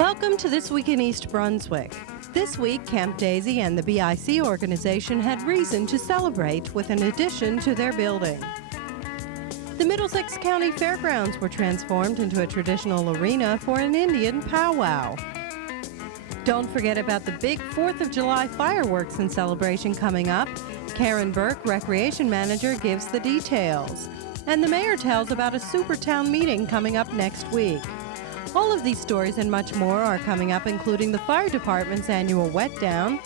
Welcome to This Week in East Brunswick. This week, Camp Daisy and the BIC organization had reason to celebrate with an addition to their building. The Middlesex County Fairgrounds were transformed into a traditional arena for an Indian powwow. Don't forget about the big 4th of July fireworks and celebration coming up. Karen Burke, Recreation Manager, gives the details. And the mayor tells about a super town meeting coming up next week. All of these stories and much more are coming up, including the fire department's annual Wetdown,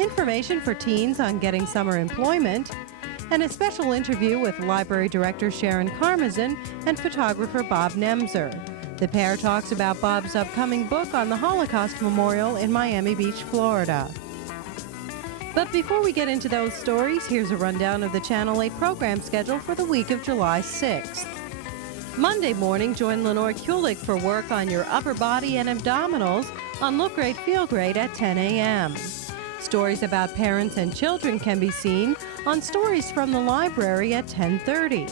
information for teens on getting summer employment, and a special interview with Library Director Sharon and photographer Bob Nemser. The pair talks about Bob's upcoming book on the Holocaust Memorial in Miami Beach, Florida. But before we get into those stories, here's a rundown of the Channel 8 program schedule for the week of July 6th. Monday morning, join Lenore Kulik for work on your upper body and abdominals on Look Great, Feel Great at 10 a.m. Stories about parents and children can be seen on Stories from the Library at 10:30.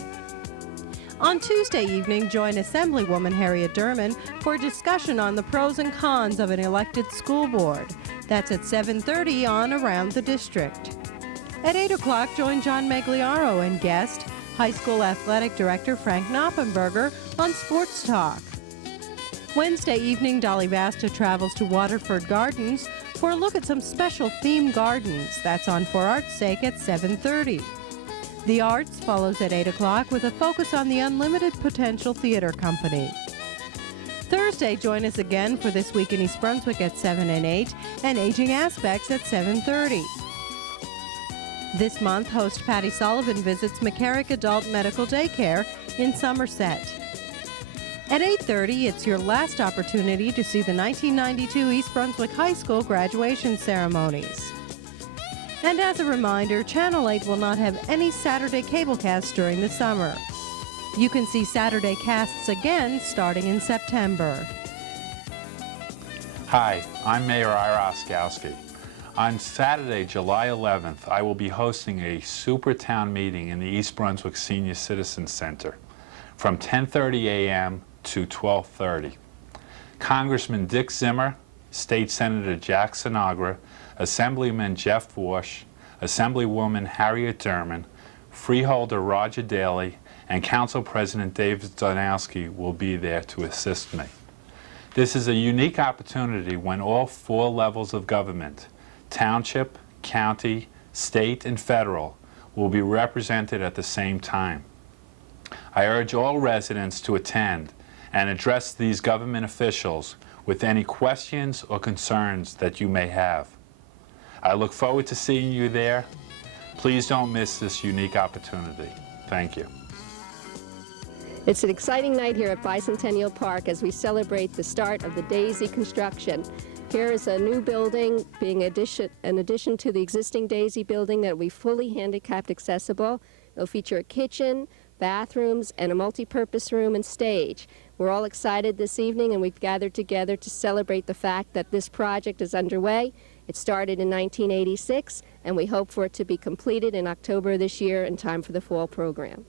On Tuesday evening, join Assemblywoman Harriet Durman for a discussion on the pros and cons of an elected school board. That's at 7:30 on Around the District. At 8 o'clock, join John Magliaro and guest High School Athletic Director Frank Knoppenberger on Sports Talk. Wednesday evening, Dolly Vasta travels to Waterford Gardens for a look at some special themed gardens. That's on For Art's Sake at 7:30. The Arts follows at 8 o'clock with a focus on the Unlimited Potential Theater Company. Thursday, join us again for This Week in East Brunswick at 7 and 8 and Aging Aspects at 7:30. This month, host Patty Sullivan visits McCarrick Adult Medical Daycare in Somerset. At 8:30, it's your last opportunity to see the 1992 East Brunswick High School graduation ceremonies. And as a reminder, Channel 8 will not have any Saturday cablecasts during the summer. You can see Saturday casts again starting in September. Hi, I'm Mayor Ira Oskowsky. On Saturday, July 11th, I will be hosting a super town meeting in the East Brunswick Senior Citizen Center from 10:30 a.m. to 12:30. Congressman Dick Zimmer, State Senator Jack Sinagra, Assemblyman Jeff Walsh, Assemblywoman Harriet Durman, Freeholder Roger Daly, and Council President David Donowski will be there to assist me. This is a unique opportunity when all 4 levels of government, township, county, state, and federal, will be represented at the same time. I urge all residents to attend and address these government officials with any questions or concerns that you may have. I look forward to seeing you there. Please don't miss this unique opportunity. Thank you. It's an exciting night here at Bicentennial Park as we celebrate the start of the Daisy construction. Here is a new building being an addition to the existing Daisy building that will be fully handicapped accessible. It'll feature a kitchen, bathrooms, and a multi-purpose room and stage. We're all excited this evening, and we've gathered together to celebrate the fact that this project is underway. It started in 1986, and we hope for it to be completed in October this year in time for the fall program.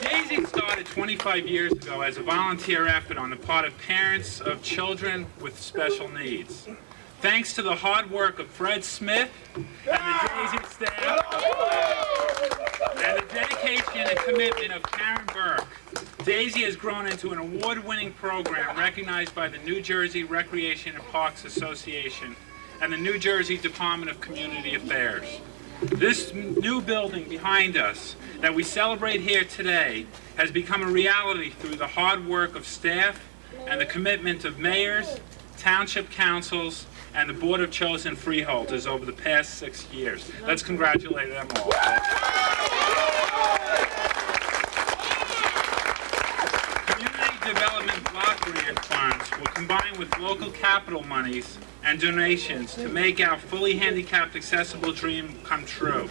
Daisy started 25 years ago as a volunteer effort on the part of parents of children with special needs. Thanks to the hard work of Fred Smith and the Daisy staff, and the dedication and commitment of Karen Burke, Daisy has grown into an award-winning program recognized by the New Jersey Recreation and Parks Association and the New Jersey Department of Community Affairs. This new building behind us that we celebrate here today has become a reality through the hard work of staff and the commitment of mayors, township councils, and the Board of Chosen Freeholders over the past 6 years. Let's congratulate them all. Community Development Block Grant funds will combine with local capital monies and donations to make our fully handicapped accessible dream come true.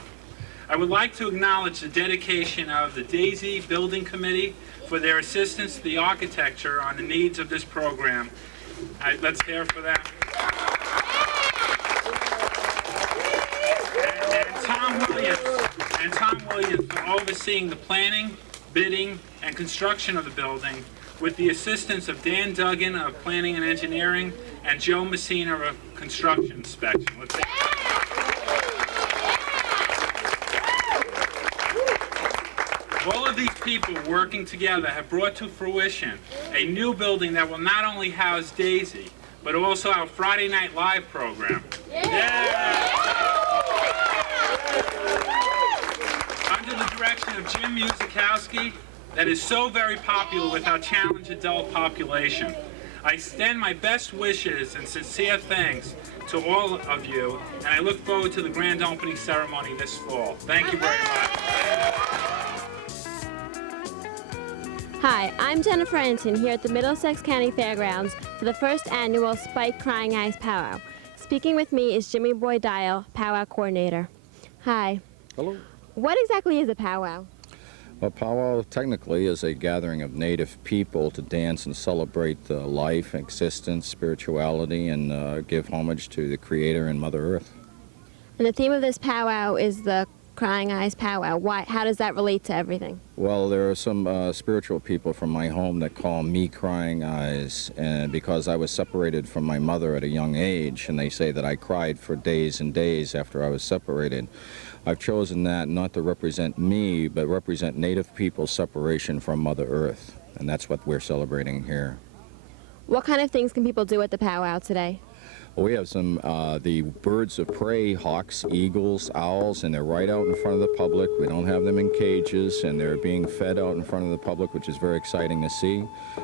I would like to acknowledge the dedication of the Daisy Building Committee for their assistance to the architecture on the needs of this program. Let's hear for them. And Tom Williams for overseeing the planning, bidding, and construction of the building, with the assistance of Dan Duggan of Planning and Engineering and Joe Messina of Construction Inspection. Let's take All of these people working together have brought to fruition a new building that will not only house Daisy, but also our Friday Night Live program. Yeah. Under the direction of Jim Oskowsky, that is so very popular with our challenged adult population. I extend my best wishes and sincere thanks to all of you, and I look forward to the grand opening ceremony this fall. Thank you very much. Hi, I'm Jennifer Enton here at the Middlesex County Fairgrounds for the first annual Spike Crying Eyes Pow-Wow. Speaking with me is Jimmy Boy Dial, Pow-Wow Coordinator. Hi. Hello. What exactly is a powwow? Well, powwow technically is a gathering of native people to dance and celebrate life, existence, spirituality, and give homage to the Creator and Mother Earth. And the theme of this powwow is the Crying Eyes Powwow. Why? How does that relate to everything? Well, there are some spiritual people from my home that call me Crying Eyes, and because I was separated from my mother at a young age, and they say that I cried for days and days after I was separated. I've chosen that not to represent me, but represent native people's separation from Mother Earth, and that's what we're celebrating here. What kind of things can people do at the powwow today? Well, we have some the birds of prey, hawks, eagles, owls, and they're right out in front of the public. We don't have them in cages, and they're being fed out in front of the public, which is very exciting to see.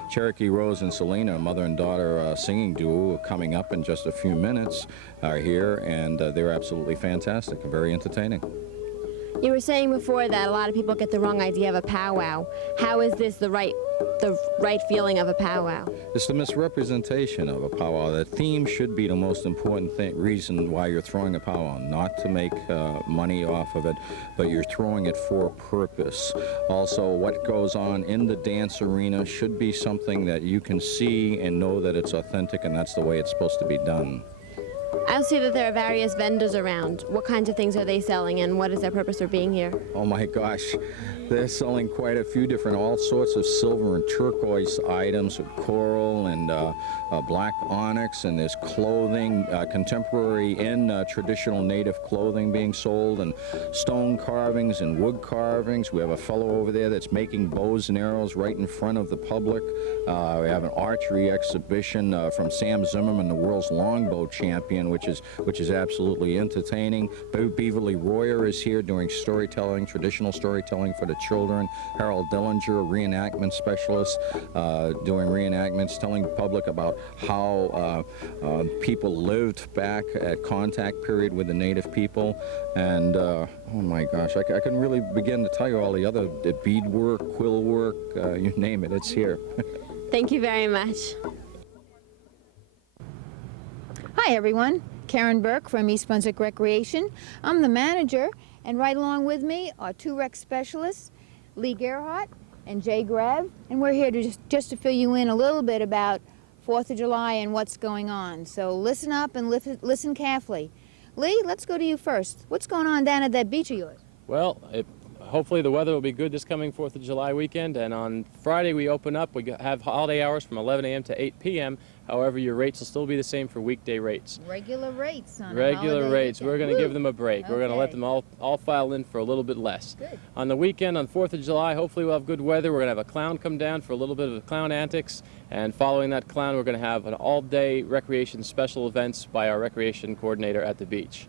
Cherokee Rose and Selena, a mother and daughter singing duo, coming up in just a few minutes, are here, and they're absolutely fantastic and very entertaining. You were saying before that a lot of people get the wrong idea of a powwow. How is this the right feeling of a powwow? It's the misrepresentation of a powwow. The theme should be the most important reason why you're throwing a powwow, not to make money off of it, but you're throwing it for a purpose. Also, what goes on in the dance arena should be something that you can see and know that it's authentic, and that's the way it's supposed to be done. I see that there are various vendors around. What kinds of things are they selling, and what is their purpose for being here? Oh my gosh, they're selling quite a few different, all sorts of silver and turquoise items with coral and black onyx, and there's clothing, contemporary and traditional native clothing being sold, and stone carvings and wood carvings. We have a fellow over there that's making bows and arrows right in front of the public. We have an archery exhibition from Sam Zimmerman, the world's longbow champion, which is absolutely entertaining. Beverly Royer is here doing storytelling, traditional storytelling for the children. Harold Dillinger, a reenactment specialist, doing reenactments, telling the public about how people lived back at contact period with the native people. And oh my gosh, I couldn't really begin to tell you all the beadwork, quill work, you name it, it's here. Thank you very much. Hi everyone, Karen Burke from East Brunswick Recreation. I'm the manager, and right along with me are two rec specialists, Lee Gerhardt and Jay Grev, and we're here to just to fill you in a little bit about 4th of July and what's going on. So listen up and listen carefully. Lee, let's go to you first. What's going on down at that beach of yours? Well, hopefully the weather will be good this coming 4th of July weekend, and on Friday we open up. We have holiday hours from 11 a.m. to 8 p.m. However, your rates will still be the same for weekday rates. Regular rates on Regular rates. Weekend. We're going to give them a break. Okay. We're going to let them all file in for a little bit less. Good. On the weekend, on 4th of July, hopefully we'll have good weather. We're going to have a clown come down for a little bit of clown antics, and following that clown, we're going to have an all-day recreation special events by our recreation coordinator at the beach.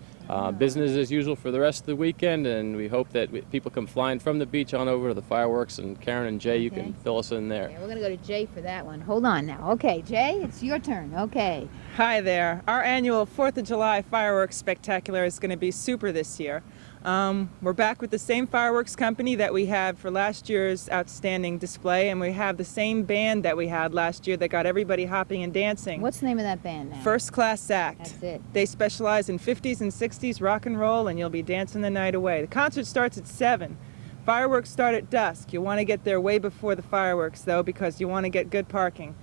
Business as usual for the rest of the weekend, and we hope that people come flying from the beach on over to the fireworks, and Karen and Jay, you can fill us in there. Yeah, we're going to go to Jay for that one. Hold on now. Okay, Jay, it's your turn. Okay. Hi there. Our annual 4th of July fireworks spectacular is going to be super this year. We're back with the same fireworks company that we had for last year's outstanding display, and we have the same band that we had last year that got everybody hopping and dancing. What's the name of that band now? First Class Act. That's it. They specialize in 50s and 60s rock and roll, and you'll be dancing the night away. The concert starts at 7. Fireworks start at dusk. You want to get there way before the fireworks, though, because you want to get good parking.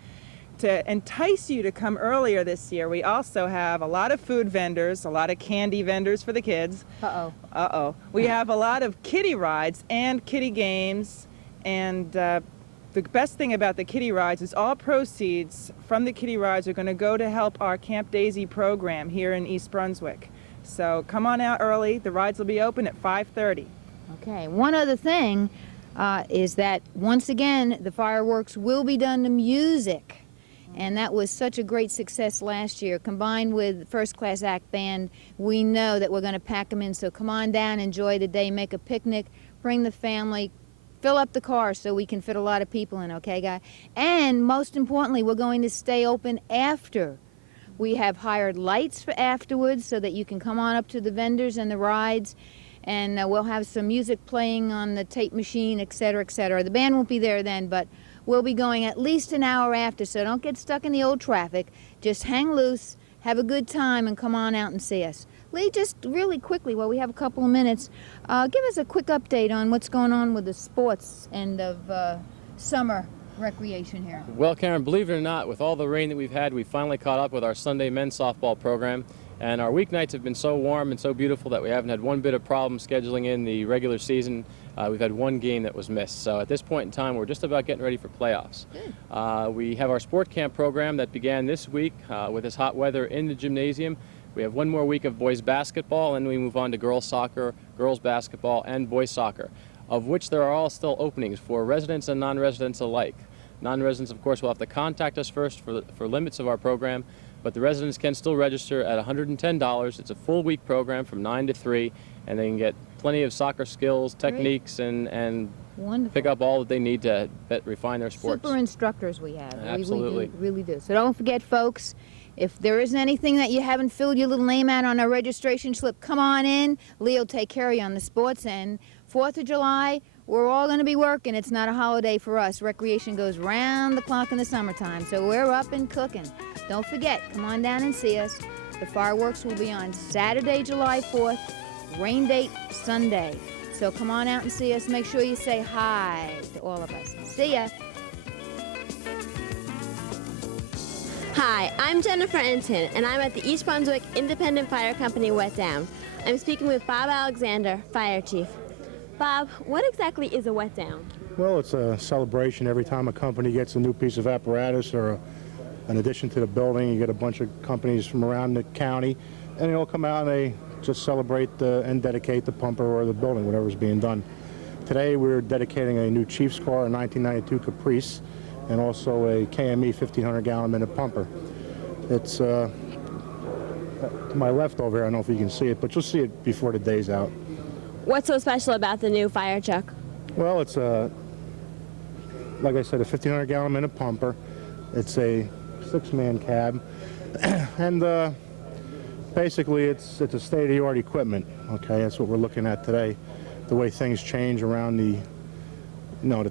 To entice you to come earlier this year, we also have a lot of food vendors, a lot of candy vendors for the kids. Uh-oh. Uh-oh. We have a lot of kiddie rides and kiddie games and The best thing about the kiddie rides is all proceeds from the kiddie rides are going to go to help our Camp Daisy program here in East Brunswick. So come on out early. The rides will be open at 5:30. Okay, one other thing is that once again the fireworks will be done to music. And that was such a great success last year. Combined with First Class Act Band, we know that we're going to pack them in. So come on down, enjoy the day, make a picnic, bring the family, fill up the car so we can fit a lot of people in, okay, guys? And most importantly, we're going to stay open after. We have hired lights for afterwards so that you can come on up to the vendors and the rides. And we'll have some music playing on the tape machine, et cetera, et cetera. The band won't be there then, but we'll be going at least an hour after, so don't get stuck in the old traffic. Just hang loose, have a good time, and come on out and see us. Lee, just really quickly, while we have a couple of minutes, give us a quick update on what's going on with the sports end of summer recreation here. Well, Karen, believe it or not, with all the rain that we've had, we finally caught up with our Sunday men's softball program. And our weeknights have been so warm and so beautiful that we haven't had one bit of problem scheduling in the regular season. We've had one game that was missed. So at this point in time, we're just about getting ready for playoffs. We have our sport camp program that began this week with this hot weather in the gymnasium. We have one more week of boys basketball, and we move on to girls soccer, girls basketball, and boys soccer, of which there are all still openings for residents and non-residents alike. Non-residents, of course, will have to contact us first for limits of our program, but the residents can still register at $110. It's a full week program from 9 to 3, and they can get plenty of soccer skills, techniques, and pick up all that they need to refine their sports. Super instructors we have. Absolutely. We really do. So don't forget, folks, if there isn't anything that you haven't filled your little name out on our registration slip, come on in. Lee will take care of you on the sports end. 4th of July, we're all going to be working. It's not a holiday for us. Recreation goes round the clock in the summertime, so we're up and cooking. Don't forget, come on down and see us. The fireworks will be on Saturday, July 4th, rain date Sunday. So come on out and see us. Make sure you say hi to all of us. See ya. Hi, I'm Jennifer Enton, and I'm at the East Brunswick Independent Fire Company Wetdown. I'm speaking with Bob Alexander, Fire Chief. Bob, what exactly is a wetdown? Well, it's a celebration every time a company gets a new piece of apparatus or an addition to the building. You get a bunch of companies from around the county, and they all come out and they just celebrate and dedicate the pumper or the building, whatever's being done. Today we're dedicating a new Chiefs car, a 1992 Caprice, and also a KME 1,500-gallon minute pumper. It's to my left over here. I don't know if you can see it, but you'll see it before the day's out. What's so special about the new fire truck? Well, it's like I said, a 1,500-gallon minute pumper. It's a 6-man cab, and basically it's a state-of-the-art equipment. Okay, that's what we're looking at today. The way things change around the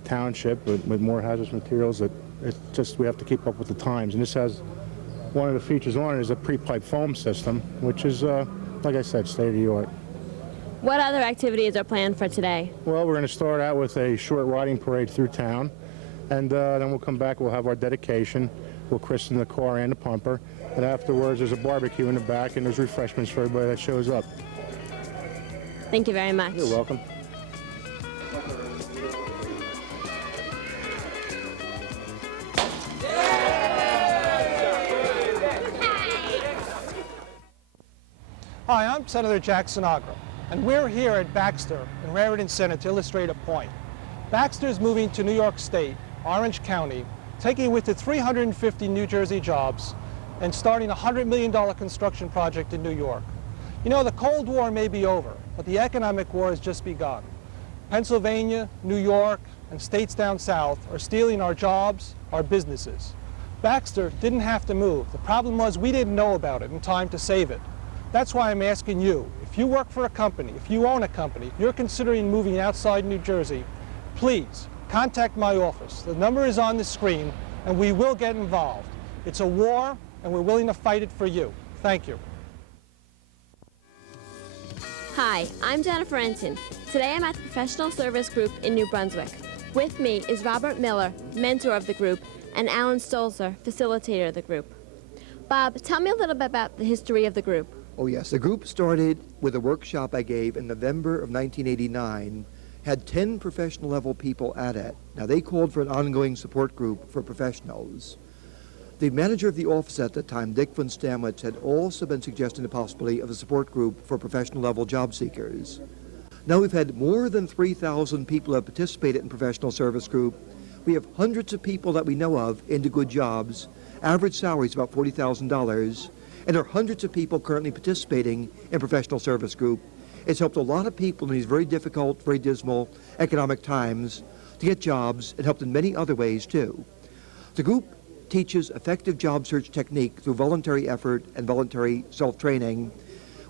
township with more hazardous materials, it's just we have to keep up with the times. And this has one of the features on it is a pre-pipe foam system, which is, like I said, state-of-the-art. What other activities are planned for today? Well, we're going to start out with a short riding parade through town, and then we'll come back, we'll have our dedication, we'll christen the car and the pumper, and afterwards there's a barbecue in the back and there's refreshments for everybody that shows up. Thank you very much. You're welcome. Hi, I'm Senator Jack Sinagra, and we're here at Baxter in Raritan Center to illustrate a point. Baxter is moving to New York State, Orange County, taking with it 350 New Jersey jobs and starting a $100 million construction project in New York. You know, the Cold War may be over, but the economic war has just begun. Pennsylvania, New York, and states down south are stealing our jobs, our businesses. Baxter didn't have to move. The problem was we didn't know about it in time to save it. That's why I'm asking you, if you work for a company, if you own a company, if you're considering moving outside New Jersey, please contact my office. The number is on the screen, and we will get involved. It's a war, and we're willing to fight it for you. Thank you. Hi, I'm Jennifer Enton. Today I'm at the Professional Service Group in New Brunswick. With me is Robert Miller, mentor of the group, and Alan Stolzer, facilitator of the group. Bob, tell me a little bit about the history of the group. Oh yes, the group started with a workshop I gave in November of 1989 had 10 professional level people at it. Now they called for an ongoing support group for professionals. The manager of the office at the time, Dick von Stamwitz, had also been suggesting the possibility of a support group for professional level job seekers. Now we've had more than 3,000 people have participated in professional service group. We have hundreds of people that we know of into good jobs. Average salary is about $40,000. And there are hundreds of people currently participating in professional service group. It's helped a lot of people in these very difficult, very dismal economic times to get jobs and helped in many other ways too. The group teaches effective job search technique through voluntary effort and voluntary self-training.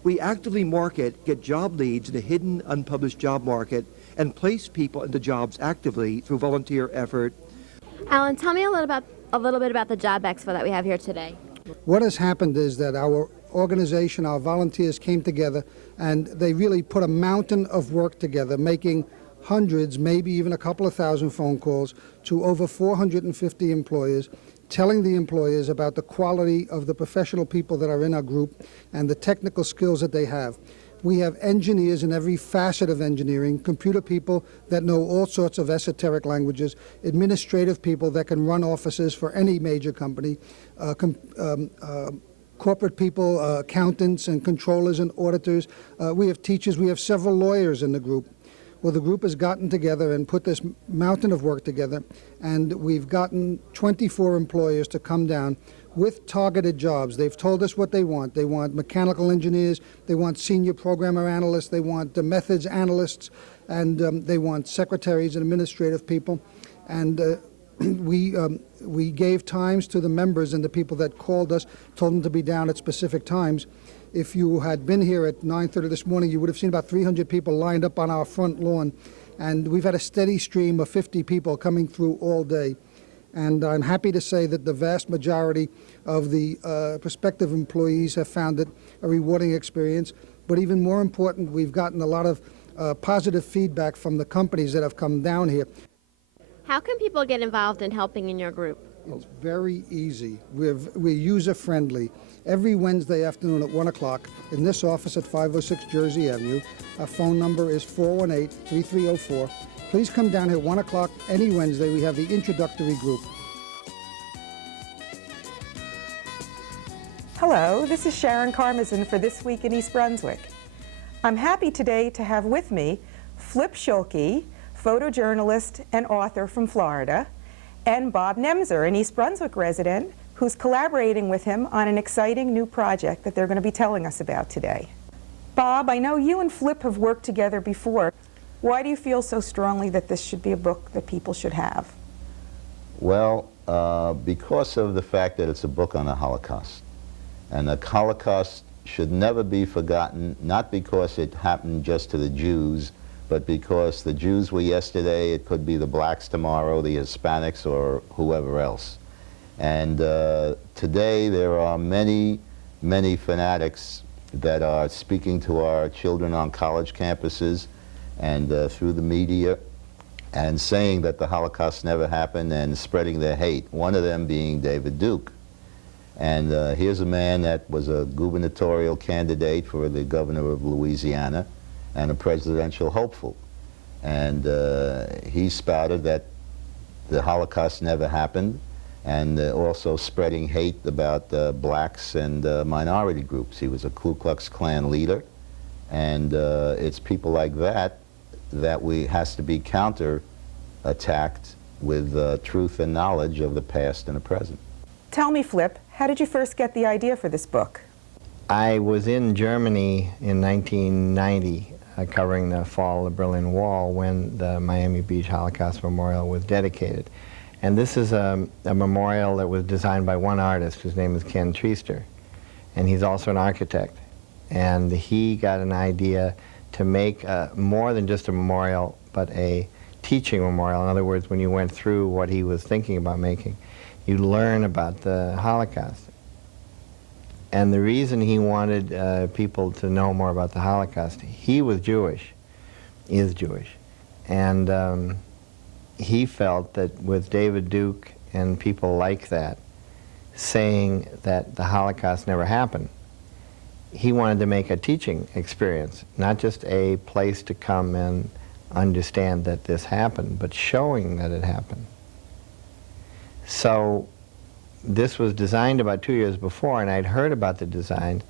We actively market, get job leads in a hidden, unpublished job market, and place people into jobs actively through volunteer effort. Alan, tell me a little bit about the Job Expo that we have here today. What has happened is that our organization, our volunteers came together and they really put a mountain of work together, making hundreds, maybe even a couple of thousand phone calls to over 450 employers, telling the employers about the quality of the professional people that are in our group and the technical skills that they have. We have engineers in every facet of engineering, computer people that know all sorts of esoteric languages, administrative people that can run offices for any major company, corporate people, accountants and controllers and auditors. We have teachers, we have several lawyers in the group. Well, the group has gotten together and put this mountain of work together, and we've gotten 24 employers to come down with targeted jobs. They've told us what they want. They want mechanical engineers, they want senior programmer analysts, they want the methods analysts, and they want secretaries and administrative people. And we gave times to the members and the people that called us, told them to be down at specific times. If you had been here at 9:30 this morning, you would have seen about 300 people lined up on our front lawn. And we've had a steady stream of 50 people coming through all day. And I'm happy to say that the vast majority of the prospective employees have found it a rewarding experience. But even more important, we've gotten a lot of positive feedback from the companies that have come down here. How can people get involved in helping in your group? It's very easy. We're user-friendly. Every Wednesday afternoon at 1 o'clock in this office at 506 Jersey Avenue. Our phone number is 418-3304. Please come down here at 1 o'clock any Wednesday. We have the introductory group. Hello, this is Sharon Karmazin for This Week in East Brunswick. I'm happy today to have with me Flip Schulke, photojournalist and author from Florida, and Bob Nemser, an East Brunswick resident, who's collaborating with him on an exciting new project that they're going to be telling us about today. Bob, I know you and Flip have worked together before. Why do you feel so strongly that this should be a book that people should have? Well, because of the fact that it's a book on the Holocaust. And the Holocaust should never be forgotten, not because it happened just to the Jews, but because the Jews were yesterday, it could be the blacks tomorrow, the Hispanics, or whoever else. And today there are many, many fanatics that are speaking to our children on college campuses and through the media and saying that the Holocaust never happened and spreading their hate, one of them being David Duke. And here's a man that was a gubernatorial candidate for the governor of Louisiana and a presidential hopeful. And he spouted that the Holocaust never happened, and also spreading hate about blacks and minority groups. He was a Ku Klux Klan leader, and it's people like that we has to be counter-attacked with truth and knowledge of the past and the present. Tell me, Flip, how did you first get the idea for this book? I was in Germany in 1990 covering the fall of the Berlin Wall when the Miami Beach Holocaust Memorial was dedicated. And this is a memorial that was designed by one artist whose name is Ken Treister. And he's also an architect. And he got an idea to make more than just a memorial, but a teaching memorial. In other words, when you went through what he was thinking about making, you learn about the Holocaust. And the reason he wanted people to know more about the Holocaust, he was Jewish, is Jewish. And he felt that with David Duke and people like that saying that the Holocaust never happened, he wanted to make a teaching experience, not just a place to come and understand that this happened, but showing that it happened. So this was designed about 2 years before, and I'd heard about the design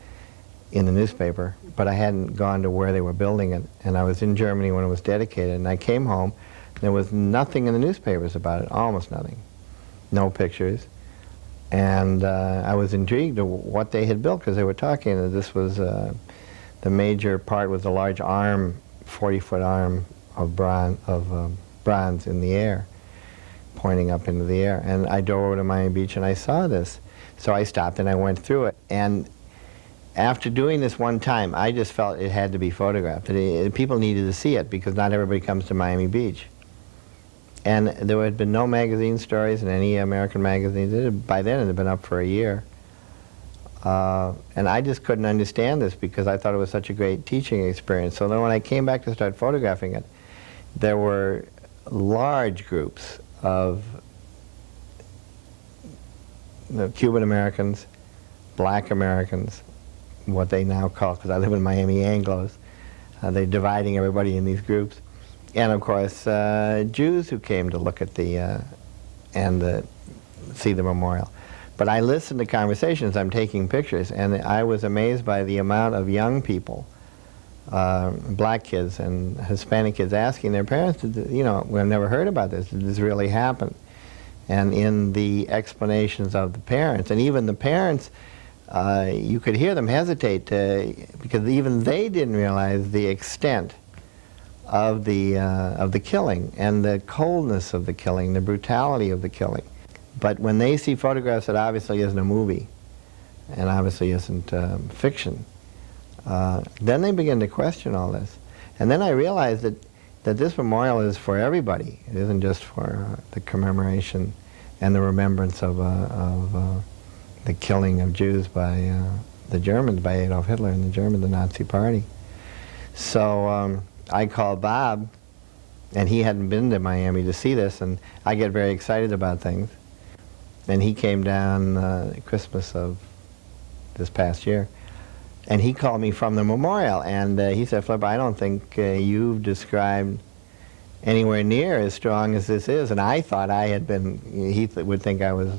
in the newspaper, but I hadn't gone to where they were building it. And I was in Germany when it was dedicated, and I came home. There was nothing in the newspapers about it, almost nothing. No pictures. And I was intrigued to what they had built, because they were talking that this was, the major part was a large arm, 40-foot arm of bronze in the air, pointing up into the air. And I drove over to Miami Beach and I saw this. So I stopped and I went through it. And after doing this one time, I just felt it had to be photographed. People needed to see it because not everybody comes to Miami Beach. And there had been no magazine stories in any American magazines. By then it had been up for a year. And I just couldn't understand this because I thought it was such a great teaching experience. So then when I came back to start photographing it, there were large groups of Cuban Americans, black Americans, what they now call, because I live in Miami, Anglos. They're dividing everybody in these groups. And of course, Jews who came to look at the, see the memorial. But I listened to conversations, I'm taking pictures, and I was amazed by the amount of young people, black kids and Hispanic kids, asking their parents, you know, we've never heard about this, did this really happen? And in the explanations of the parents, and even the parents, you could hear them hesitate because even they didn't realize the extent of the killing and the coldness of the killing, the brutality of the killing. But when they see photographs that obviously isn't a movie and obviously isn't fiction, then they begin to question all this. And then I realized that this memorial is for everybody. It isn't just for the commemoration and the remembrance of the killing of Jews by the Germans, by Adolf Hitler and the Nazi Party. So I called Bob, and he hadn't been to Miami to see this, and I get very excited about things. And he came down Christmas of this past year, and he called me from the memorial, and he said, Flip, I don't think you've described anywhere near as strong as this is. And I thought I had been, he would think I was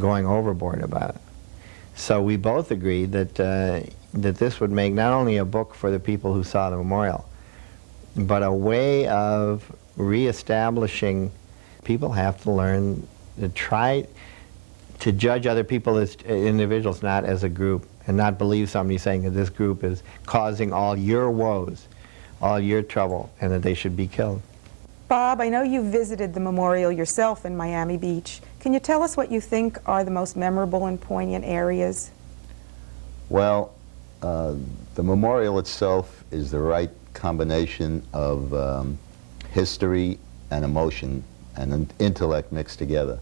going overboard about it. So we both agreed that, that this would make not only a book for the people who saw the memorial, but a way of reestablishing. People have to learn to try to judge other people as individuals, not as a group, and not believe somebody saying that this group is causing all your woes, all your trouble, and that they should be killed. Bob, I know you visited the memorial yourself in Miami Beach. Can you tell us what you think are the most memorable and poignant areas? Well, the memorial itself is the right combination of history and emotion and intellect mixed together.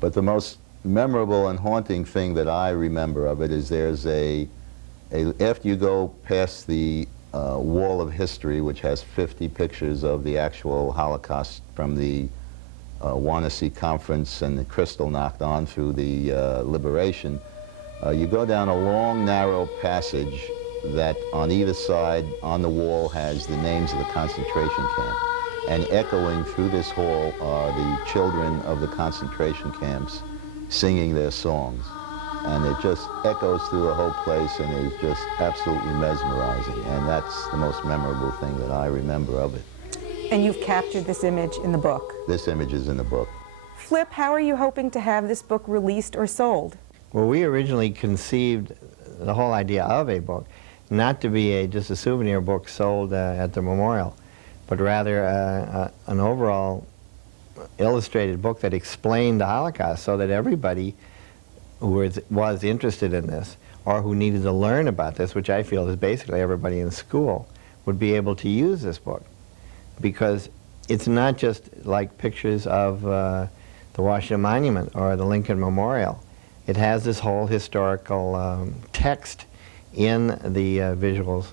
But the most memorable and haunting thing that I remember of it is there's after you go past the wall of history, which has 50 pictures of the actual Holocaust from the Wannsee Conference and the Kristallnacht on through the Liberation, you go down a long, narrow passage that on either side on the wall has the names of the concentration camp. And echoing through this hall are the children of the concentration camps singing their songs. And it just echoes through the whole place and is just absolutely mesmerizing. And that's the most memorable thing that I remember of it. And you've captured this image in the book. This image is in the book. Flip, how are you hoping to have this book released or sold? Well, we originally conceived the whole idea of a book not to be just a souvenir book sold at the memorial, but rather an overall illustrated book that explained the Holocaust so that everybody who was interested in this or who needed to learn about this, which I feel is basically everybody in school, would be able to use this book. Because it's not just like pictures of the Washington Monument or the Lincoln Memorial. It has this whole historical text in the visuals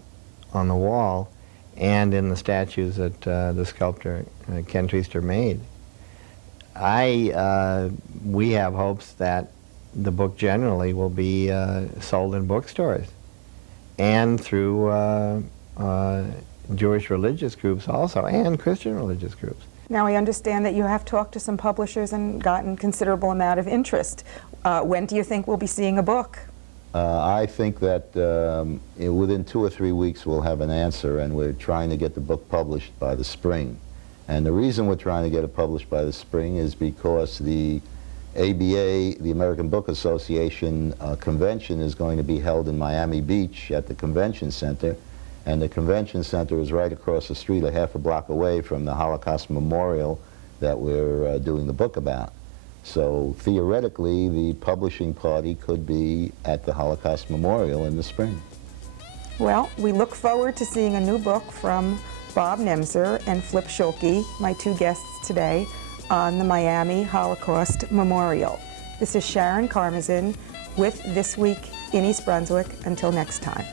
on the wall and in the statues that the sculptor Ken Treister made. We have hopes that the book generally will be sold in bookstores and through Jewish religious groups also, and Christian religious groups. Now I understand that you have talked to some publishers and gotten considerable amount of interest. When do you think we'll be seeing a book? I think that within 2 or 3 weeks we'll have an answer, and we're trying to get the book published by the spring. And the reason we're trying to get it published by the spring is because the ABA, the American Book Association convention, is going to be held in Miami Beach at the convention center. And the convention center is right across the street, a half a block away from the Holocaust Memorial that we're doing the book about. So theoretically, the publishing party could be at the Holocaust Memorial in the spring. Well, we look forward to seeing a new book from Bob Nemser and Flip Schulke, my two guests today, on the Miami Holocaust Memorial. This is Sharon Karmazin with This Week in East Brunswick. Until next time.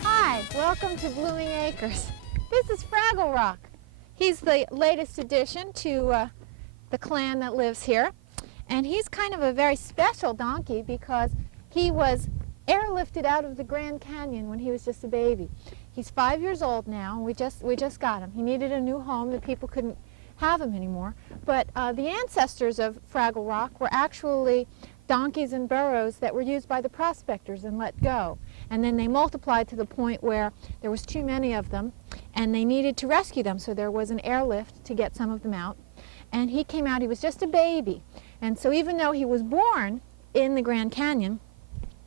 Hi, welcome to Blooming Acres. This is Fragglerock. He's the latest addition to the clan that lives here. And he's kind of a very special donkey because he was airlifted out of the Grand Canyon when he was just a baby. He's 5 years old now, and we just got him. He needed a new home. The people couldn't have him anymore. But the ancestors of Fragglerock were actually donkeys and burros that were used by the prospectors and let go. And then they multiplied to the point where there was too many of them, and they needed to rescue them, so there was an airlift to get some of them out. And he came out, he was just a baby. And so even though he was born in the Grand Canyon,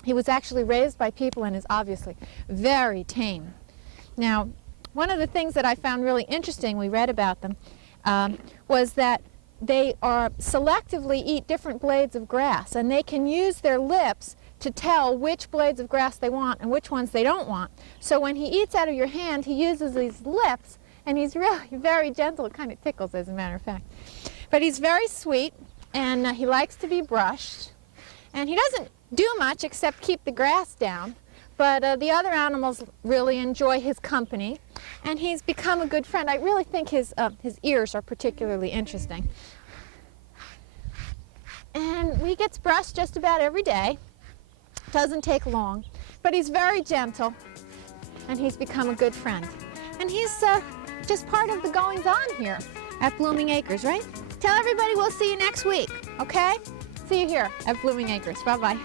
he was actually raised by people and is obviously very tame. Now, one of the things that I found really interesting, we read about them, was that they selectively eat different blades of grass, and they can use their lips to tell which blades of grass they want and which ones they don't want. So when he eats out of your hand, he uses his lips, and he's really very gentle. It kind of tickles, as a matter of fact. But he's very sweet, and he likes to be brushed. And he doesn't do much except keep the grass down. But the other animals really enjoy his company, and he's become a good friend. I really think his ears are particularly interesting. And he gets brushed just about every day. Doesn't take long, but he's very gentle, and he's become a good friend. And he's just part of the goings-on here at Blooming Acres, right? Tell everybody we'll see you next week, okay? See you here at Blooming Acres. Bye-bye.